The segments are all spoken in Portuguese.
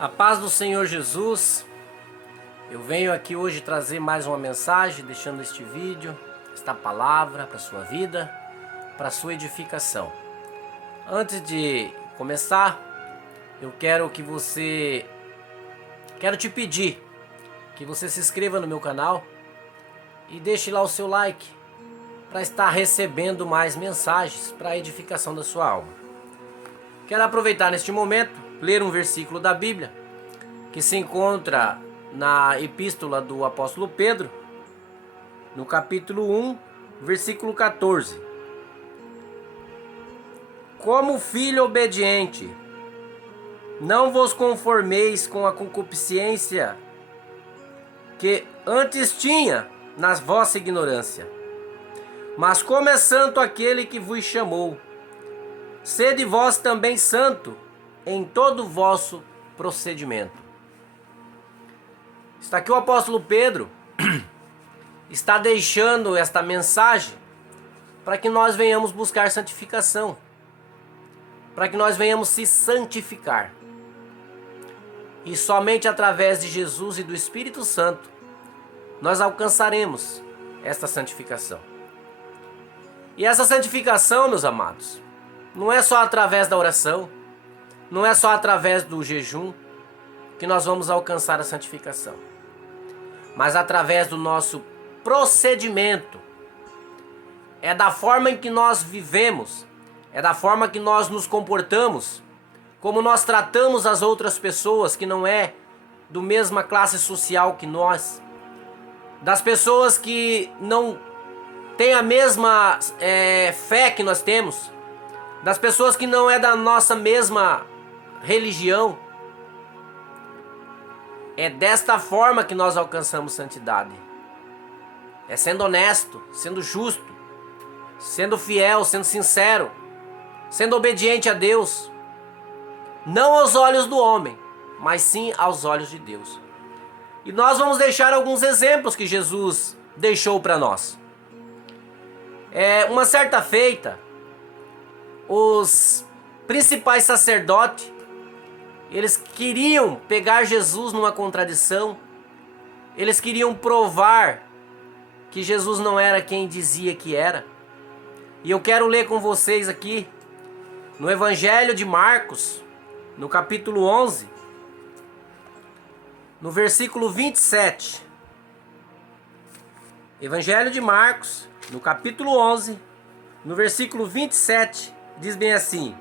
A paz do Senhor Jesus. Eu venho aqui hoje trazer mais uma mensagem, deixando este vídeo, esta palavra para a sua vida, para a sua edificação. Antes de começar, eu quero te pedir que você se inscreva no meu canal e deixe lá o seu like para estar recebendo mais mensagens para a edificação da sua alma. Quero aproveitar neste momento, ler um versículo da Bíblia que se encontra na epístola do apóstolo Pedro, no capítulo 1, versículo 14. Como filho obediente, não vos conformeis com a concupiscência que antes tinha na vossa ignorância, mas como é santo aquele que vos chamou, sede vós também santo em todo o vosso procedimento. Está aqui o apóstolo Pedro está deixando esta mensagem para que nós venhamos buscar santificação, para que nós venhamos se santificar. E somente através de Jesus e do Espírito Santo nós alcançaremos esta santificação. E essa santificação, meus amados, não é só através da oração, não é só através do jejum que nós vamos alcançar a santificação, mas através do nosso procedimento. É da forma em que nós vivemos, é da forma que nós nos comportamos, como nós tratamos as outras pessoas que não é do mesma classe social que nós, das pessoas que não têm a mesma fé que nós temos, das pessoas que não é da nossa mesma religião. É desta forma que nós alcançamos santidade. É sendo honesto, sendo justo, sendo fiel, sendo sincero, sendo obediente a Deus. Não aos olhos do homem, mas sim aos olhos de Deus. E nós vamos deixar alguns exemplos que Jesus deixou para nós. Uma certa feita, os principais sacerdotes, eles queriam pegar Jesus numa contradição. Eles queriam provar que Jesus não era quem dizia que era. E eu quero ler com vocês aqui no Evangelho de Marcos, no capítulo 11, no versículo 27. Evangelho de Marcos, no capítulo 11, no versículo 27, diz bem assim: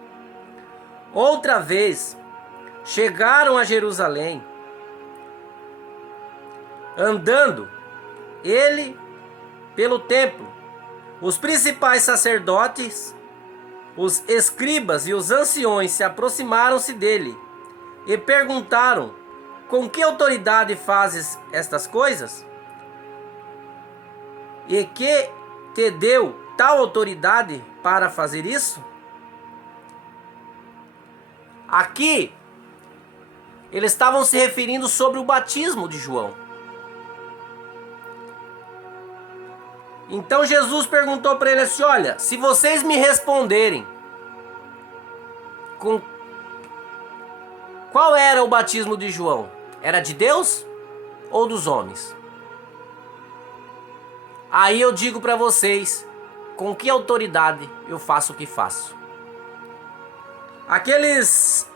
outra vez chegaram a Jerusalém, andando ele pelo templo. Os principais sacerdotes, os escribas e os anciões se aproximaram-se dele e perguntaram: com que autoridade fazes estas coisas? E que te deu tal autoridade para fazer isso? Aqui eles estavam se referindo sobre o batismo de João. Então Jesus perguntou para eles assim: olha, se vocês me responderem com qual era o batismo de João, era de Deus ou dos homens? Aí eu digo para vocês com que autoridade eu faço o que faço. Aqueles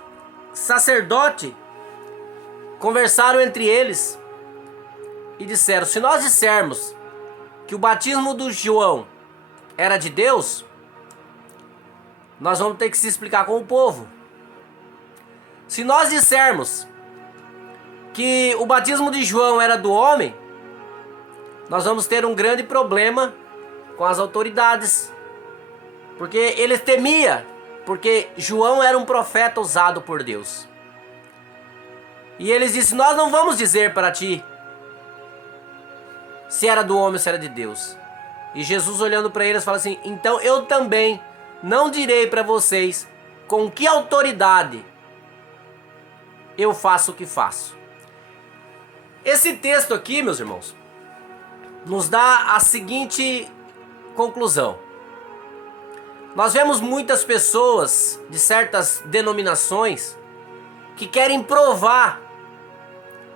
sacerdotes conversaram entre eles e disseram: se nós dissermos que o batismo do João era de Deus, nós vamos ter que se explicar com o povo. Se nós dissermos que o batismo de João era do homem, nós vamos ter um grande problema com as autoridades, porque eles temiam, porque João era um profeta usado por Deus. E eles disseram: nós não vamos dizer para ti se era do homem ou se era de Deus. E Jesus, olhando para eles, fala assim: então eu também não direi para vocês com que autoridade eu faço o que faço. Esse texto aqui, meus irmãos, nos dá a seguinte conclusão. Nós vemos muitas pessoas de certas denominações que querem provar,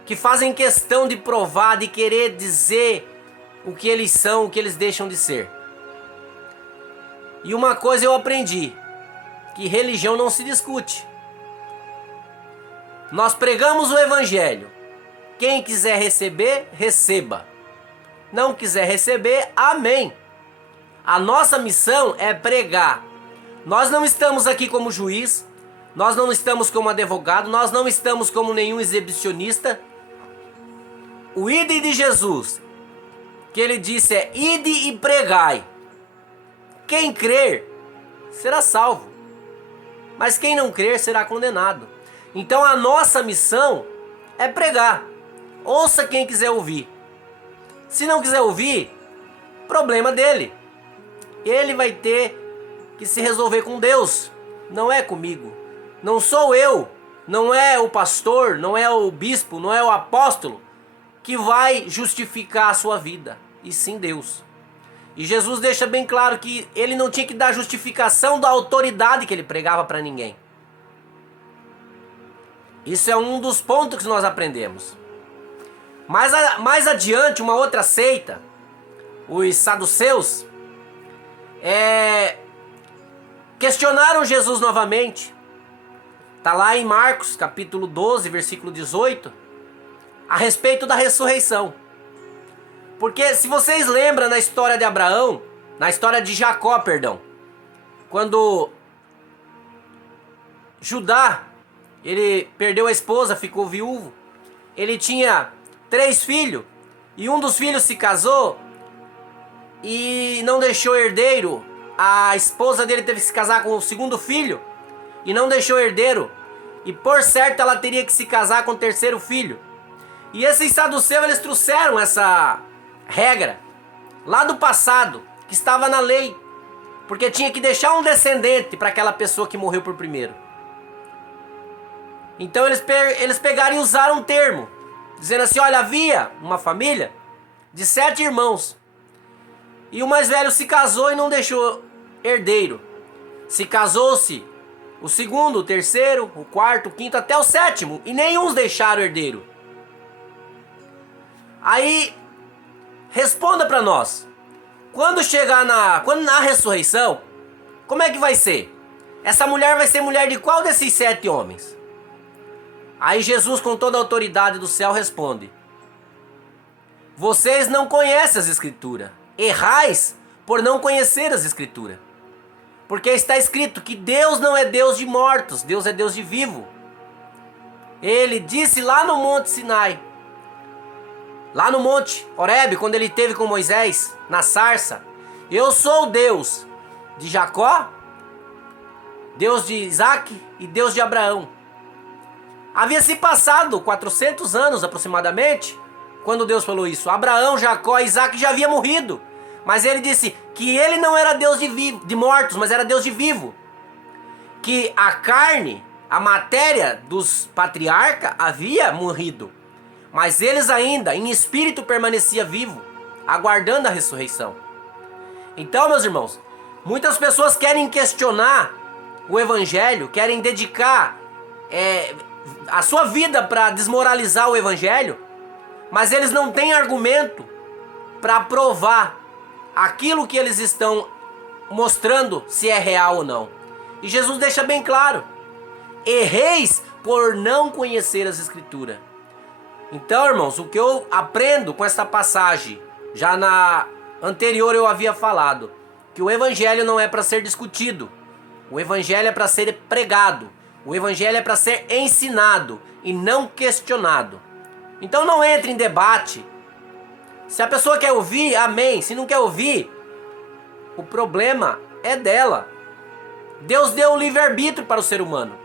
que fazem questão de provar, de querer dizer o que eles são, o que eles deixam de ser. E uma coisa eu aprendi, que religião não se discute. Nós pregamos o evangelho. Quem quiser receber, receba. Não quiser receber, amém. A nossa missão é pregar. Nós não estamos aqui como juiz, nós não estamos como advogado, nós não estamos como nenhum exibicionista. O ide de Jesus, que ele disse é: ide e pregai. Quem crer será salvo, mas quem não crer será condenado. Então a nossa missão é pregar. Ouça quem quiser ouvir. Se não quiser ouvir, problema dele. Ele vai ter que se resolver com Deus, não é comigo. Não sou eu, não é o pastor, não é o bispo, não é o apóstolo que vai justificar a sua vida, e sim Deus. E Jesus deixa bem claro que ele não tinha que dar justificação da autoridade que ele pregava para ninguém. Isso é um dos pontos que nós aprendemos. Mais adiante, uma outra seita, os saduceus, questionaram Jesus novamente. Está lá em Marcos, capítulo 12, versículo 18, a respeito da ressurreição. Porque se vocês lembram na história de Abraão, na história de Jacó, perdão, quando Judá, ele perdeu a esposa, ficou viúvo, ele tinha 3 filhos, e um dos filhos se casou e não deixou herdeiro. A esposa dele teve que se casar com o segundo filho e não deixou herdeiro, e por certo ela teria que se casar com o terceiro filho. E esses saduceus, eles trouxeram essa regra lá do passado, que estava na lei, porque tinha que deixar um descendente para aquela pessoa que morreu por primeiro. Então eles pegaram e usaram um termo, dizendo assim: olha, havia uma família de 7 irmãos, e o mais velho se casou e não deixou herdeiro. Se casou-se o segundo, o terceiro, o quarto, o quinto, até o 7º, e nenhum deixaram herdeiro. Aí, responda para nós, quando na ressurreição, como é que vai ser? Essa mulher vai ser mulher de qual desses 7 homens? Aí Jesus, com toda a autoridade do céu, responde: vocês não conhecem as Escrituras, errais por não conhecer as Escrituras. Porque está escrito que Deus não é Deus de mortos, Deus é Deus de vivo. Ele disse lá no Monte Sinai, lá no Monte Horebe, quando ele esteve com Moisés, na sarça: eu sou o Deus de Jacó, Deus de Isaac e Deus de Abraão. Havia se passado 400 anos aproximadamente, quando Deus falou isso. Abraão, Jacó e Isaac já haviam morrido. Mas ele disse que ele não era Deus de mortos, mas era Deus de vivo. Que a carne, a matéria dos patriarcas havia morrido, mas eles ainda, em espírito, permaneciam vivos, aguardando a ressurreição. Então, meus irmãos, muitas pessoas querem questionar o evangelho, querem dedicar a sua vida para desmoralizar o evangelho, mas eles não têm argumento para provar aquilo que eles estão mostrando, se é real ou não. E Jesus deixa bem claro: erreis por não conhecer as Escrituras. Então, irmãos, o que eu aprendo com esta passagem, já na anterior eu havia falado, que o evangelho não é para ser discutido, o evangelho é para ser pregado, o evangelho é para ser ensinado e não questionado. Então não entre em debate. Se a pessoa quer ouvir, amém. Se não quer ouvir, o problema é dela. Deus deu o livre-arbítrio para o ser humano.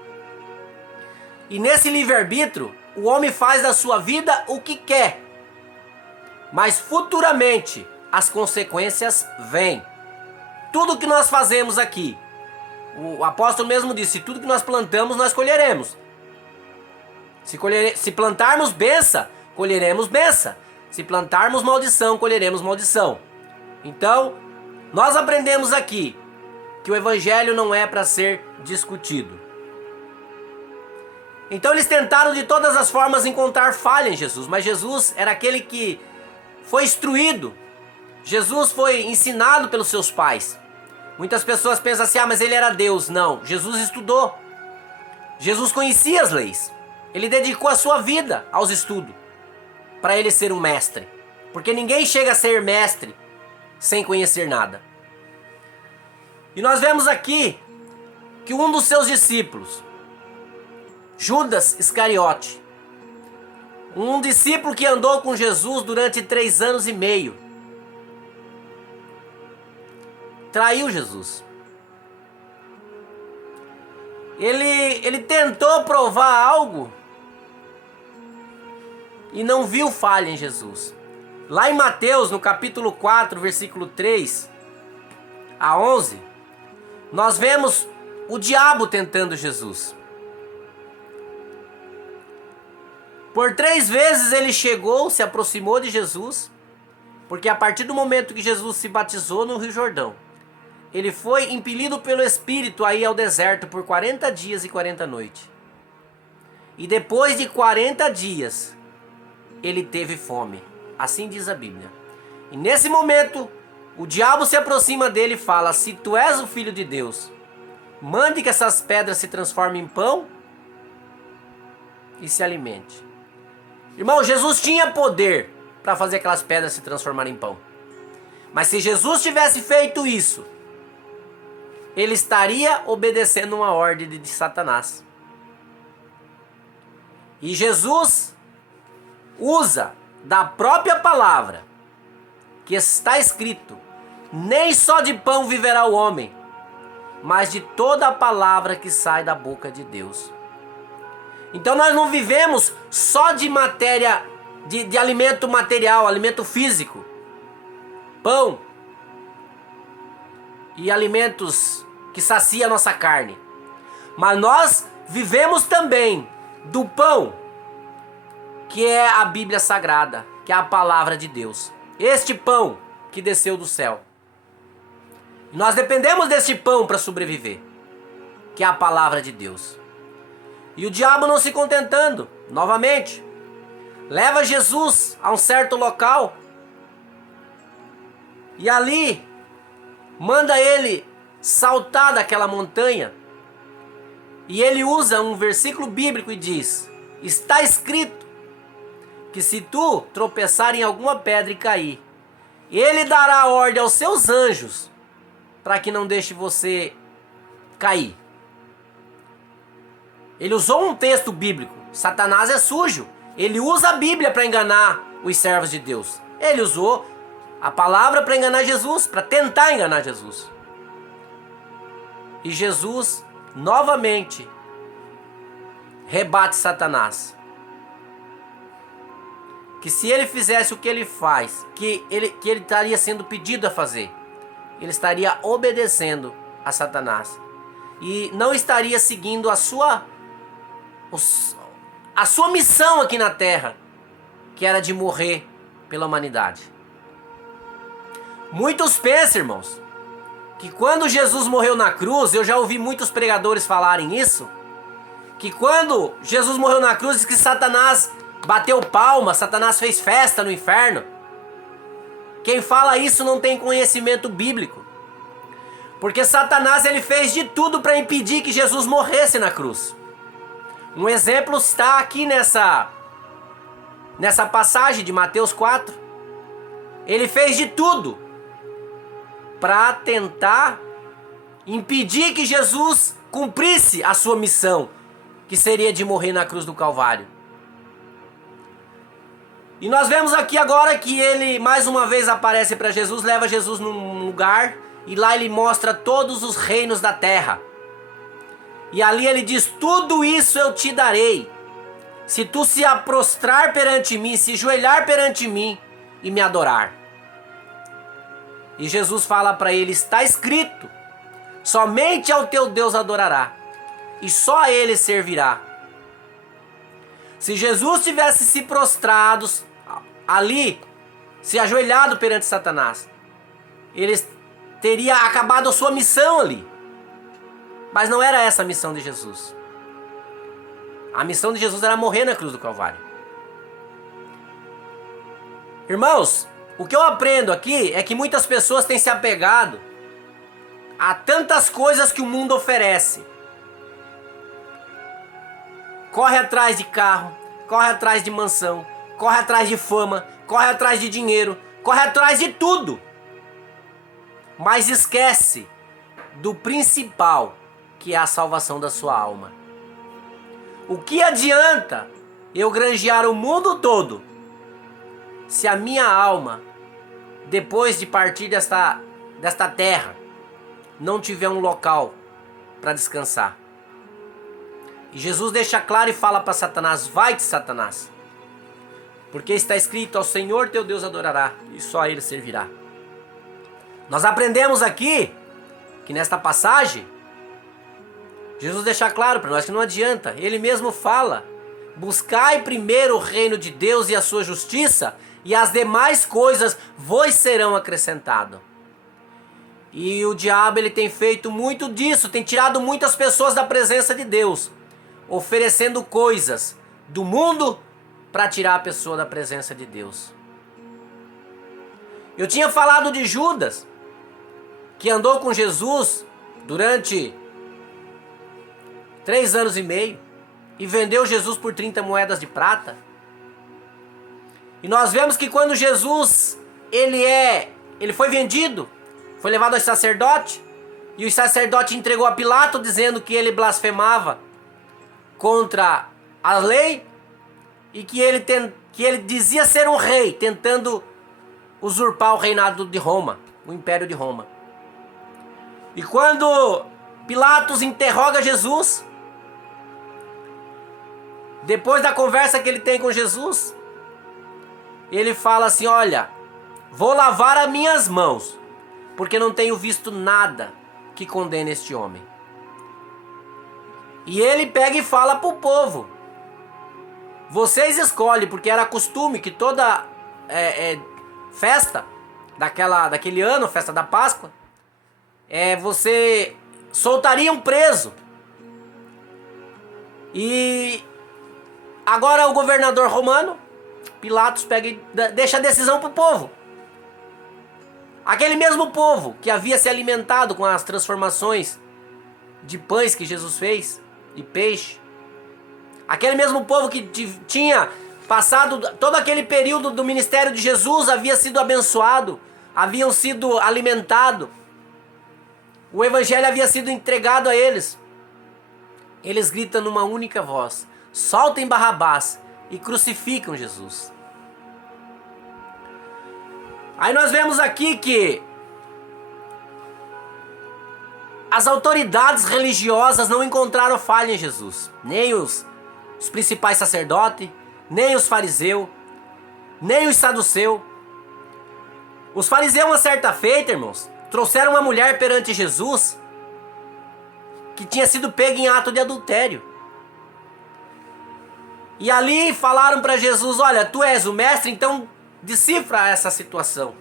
E nesse livre-arbítrio, o homem faz da sua vida o que quer. Mas futuramente, as consequências vêm. Tudo que nós fazemos aqui, o apóstolo mesmo disse: tudo que nós plantamos, nós colheremos. Se plantarmos bênção, colheremos bênção. Se plantarmos maldição, colheremos maldição. Então, nós aprendemos aqui que o evangelho não é para ser discutido. Então eles tentaram de todas as formas encontrar falha em Jesus, mas Jesus era aquele que foi instruído. Jesus foi ensinado pelos seus pais. Muitas pessoas pensam assim, mas ele era Deus. Não, Jesus estudou. Jesus conhecia as leis. Ele dedicou a sua vida aos estudos para ele ser um mestre. Porque ninguém chega a ser mestre sem conhecer nada. E nós vemos aqui que um dos seus discípulos, Judas Iscariote, um discípulo que andou com Jesus durante 3 anos e meio, traiu Jesus. Ele tentou provar algo e não viu falha em Jesus. Lá em Mateus, no capítulo 4, versículo 3 a 11, nós vemos o diabo tentando Jesus. Por 3 vezes ele chegou, se aproximou de Jesus, porque a partir do momento que Jesus se batizou no Rio Jordão, ele foi impelido pelo Espírito a ir ao deserto por 40 dias e 40 noites. E depois de 40 dias, ele teve fome. Assim diz a Bíblia. E nesse momento, o diabo se aproxima dele e fala: se tu és o Filho de Deus, mande que essas pedras se transformem em pão e se alimente. Irmão, Jesus tinha poder para fazer aquelas pedras se transformarem em pão. Mas se Jesus tivesse feito isso, ele estaria obedecendo uma ordem de Satanás. E Jesus usa da própria palavra que está escrito: nem só de pão viverá o homem, mas de toda a palavra que sai da boca de Deus. Então nós não vivemos só de matéria, de alimento material, alimento físico, pão e alimentos que saciam a nossa carne. Mas nós vivemos também do pão, que é a Bíblia Sagrada, que é a palavra de Deus. Este pão que desceu do céu. Nós dependemos deste pão para sobreviver, que é a palavra de Deus. E o diabo, não se contentando, novamente, leva Jesus a um certo local e ali manda ele saltar daquela montanha. E ele usa um versículo bíblico e diz: está escrito que se tu tropeçar em alguma pedra e cair, ele dará ordem aos seus anjos para que não deixe você cair. Ele usou um texto bíblico. Satanás é sujo. Ele usa a Bíblia para enganar os servos de Deus. Ele usou a palavra para enganar Jesus, para tentar enganar Jesus. E Jesus novamente rebate Satanás. Que se ele fizesse o que ele faz, que ele estaria sendo pedido a fazer, ele estaria obedecendo a Satanás. E não estaria seguindo a sua missão aqui na terra, que era de morrer pela humanidade. Muitos pensam, irmãos, que quando Jesus morreu na cruz, eu já ouvi muitos pregadores falarem isso, que quando Jesus morreu na cruz, diz que Satanás bateu palma, Satanás fez festa no inferno. Quem fala isso não tem conhecimento bíblico. Porque Satanás, ele fez de tudo para impedir que Jesus morresse na cruz. Um exemplo está aqui nessa passagem de Mateus 4. Ele fez de tudo para tentar impedir que Jesus cumprisse a sua missão, que seria de morrer na cruz do Calvário. E nós vemos aqui agora que ele mais uma vez aparece para Jesus, leva Jesus num lugar e lá ele mostra todos os reinos da terra. E ali ele diz: tudo isso eu te darei, se tu se aprostrar perante mim, se joelhar perante mim e me adorar. E Jesus fala para ele: está escrito, somente ao teu Deus adorará, e só a ele servirá. Se Jesus tivesse se prostrado ali, se ajoelhado perante Satanás, ele teria acabado a sua missão ali. Mas não era essa a missão de Jesus. A missão de Jesus era morrer na cruz do Calvário. Irmãos, o que eu aprendo aqui é que muitas pessoas têm se apegado a tantas coisas que o mundo oferece. Corre atrás de carro, corre atrás de mansão, corre atrás de fama, corre atrás de dinheiro, corre atrás de tudo. Mas esquece do principal, que é a salvação da sua alma. O que adianta eu granjear o mundo todo se a minha alma, depois de partir desta terra, não tiver um local para descansar? E Jesus deixa claro e fala para Satanás: vai-te, Satanás, porque está escrito: ao Senhor teu Deus adorará e só a Ele servirá. Nós aprendemos aqui que nesta passagem Jesus deixa claro para nós que não adianta. Ele mesmo fala: buscai primeiro o reino de Deus e a sua justiça, e as demais coisas vos serão acrescentadas. E o diabo, ele tem feito muito disso, tem tirado muitas pessoas da presença de Deus, oferecendo coisas do mundo para tirar a pessoa da presença de Deus. Eu tinha falado de Judas, que andou com Jesus durante 3 anos e meio e vendeu Jesus por 30 moedas de prata. E nós vemos que quando Jesus ele foi vendido, foi levado ao sacerdote, e o sacerdote entregou a Pilato dizendo que ele blasfemava contra a lei e que ele dizia ser um rei, tentando usurpar o reinado de Roma, o império de Roma. E quando Pilatos interroga Jesus, depois da conversa que ele tem com Jesus, ele fala assim: olha, vou lavar as minhas mãos, porque não tenho visto nada que condene este homem. E ele pega e fala para o povo: vocês escolhem, porque era costume que toda festa daquele ano, festa da Páscoa, você soltaria um preso. E agora o governador romano, Pilatos, pega e deixa a decisão para o povo. Aquele mesmo povo que havia se alimentado com as transformações de pães que Jesus fez, de peixe. Aquele mesmo povo que tinha passado todo aquele período do ministério de Jesus, havia sido abençoado, haviam sido alimentados. O evangelho havia sido entregado a eles. Eles gritam numa única voz: soltem Barrabás e crucificam Jesus. Aí nós vemos aqui que as autoridades religiosas não encontraram falha em Jesus. Nem os principais sacerdotes, nem os fariseus, nem os saduceus. Os fariseus, uma certa feita, irmãos, trouxeram uma mulher perante Jesus que tinha sido pega em ato de adultério. E ali falaram para Jesus: olha, tu és o mestre, então decifra essa situação.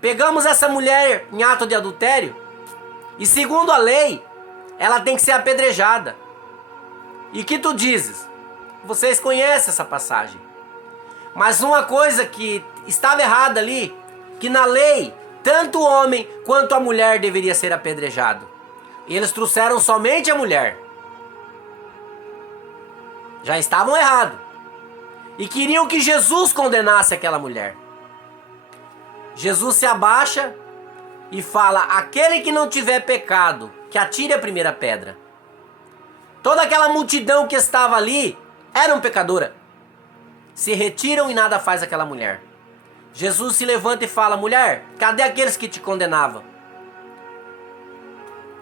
Pegamos essa mulher em ato de adultério e, segundo a lei, ela tem que ser apedrejada. E que tu dizes? Vocês conhecem essa passagem. Mas uma coisa que estava errada ali, que na lei, tanto o homem quanto a mulher deveria ser apedrejado. E eles trouxeram somente a mulher. Já estavam errados. E queriam que Jesus condenasse aquela mulher. Jesus se abaixa e fala: aquele que não tiver pecado, que atire a primeira pedra. Toda aquela multidão que estava ali eram pecadora. Se retiram e nada faz aquela mulher. Jesus se levanta e fala: mulher, cadê aqueles que te condenavam?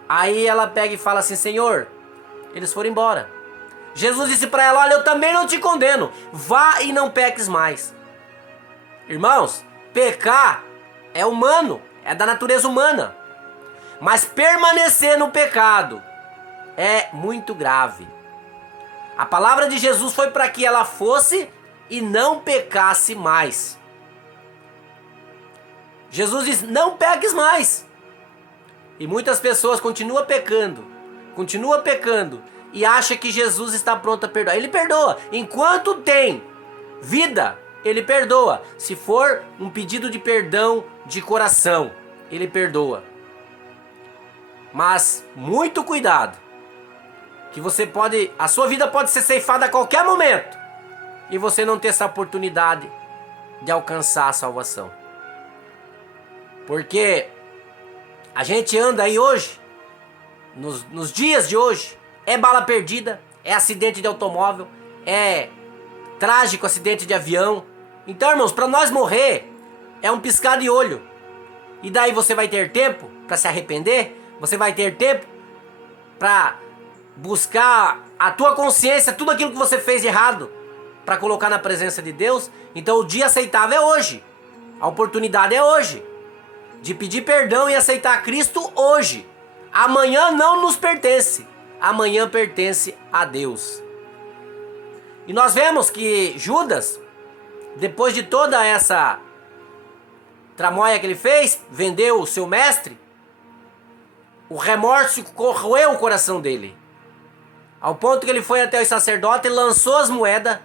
Aí ela pega e fala assim: Senhor, eles foram embora. Jesus disse para ela: olha, eu também não te condeno, vá e não peques mais. Irmãos, pecar é humano, é da natureza humana. Mas permanecer no pecado é muito grave. A palavra de Jesus foi para que ela fosse e não pecasse mais. Jesus diz: não peques mais. E muitas pessoas continuam pecando, e acha que Jesus está pronto a perdoar. Ele perdoa. Enquanto tem vida, ele perdoa. Se for um pedido de perdão de coração, ele perdoa. Mas muito cuidado, que a sua vida pode ser ceifada a qualquer momento e você não ter essa oportunidade de alcançar a salvação. Porque a gente anda aí hoje, nos dias de hoje, é bala perdida, é acidente de automóvel, é trágico acidente de avião. Então, irmãos, para nós morrer é um piscar de olho. E daí você vai ter tempo para se arrepender, você vai ter tempo para buscar a tua consciência, tudo aquilo que você fez de errado, para colocar na presença de Deus. Então o dia aceitável é hoje, a oportunidade é hoje, de pedir perdão e aceitar Cristo hoje. Amanhã não nos pertence, amanhã pertence a Deus. E nós vemos que Judas, depois de toda essa tramóia que ele fez, vendeu o seu mestre, o remorso corroeu o coração dele, ao ponto que ele foi até o sacerdote, lançou as moedas,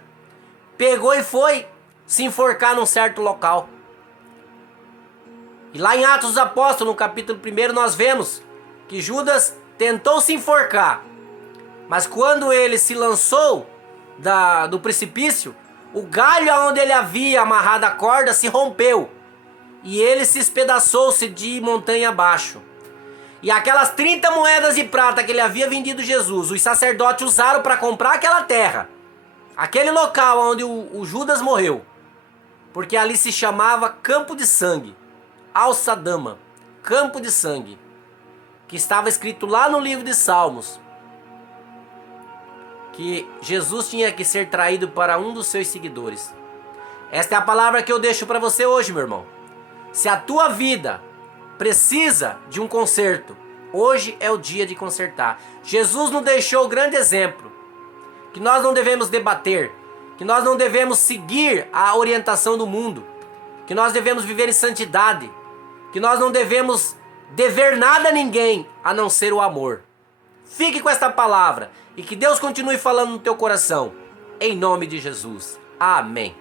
pegou e foi se enforcar num certo local. E lá em Atos dos Apóstolos, no capítulo 1, nós vemos que Judas tentou se enforcar, mas quando ele se lançou do precipício, o galho onde ele havia amarrado a corda se rompeu e ele se espedaçou-se de montanha abaixo. E aquelas 30 moedas de prata que ele havia vendido Jesus, os sacerdotes usaram para comprar aquela terra, aquele local onde o Judas morreu, porque ali se chamava Campo de Sangue, Al-Sadama, Campo de Sangue, que estava escrito lá no livro de Salmos, que Jesus tinha que ser traído para um dos seus seguidores. Esta é a palavra que eu deixo para você hoje, meu irmão. Se a tua vida precisa de um conserto, hoje é o dia de consertar. Jesus nos deixou o grande exemplo, que nós não devemos debater, que nós não devemos seguir a orientação do mundo, que nós devemos viver em santidade, que nós não devemos dever nada a ninguém a não ser o amor. Fique com esta palavra e que Deus continue falando no teu coração, em nome de Jesus. Amém.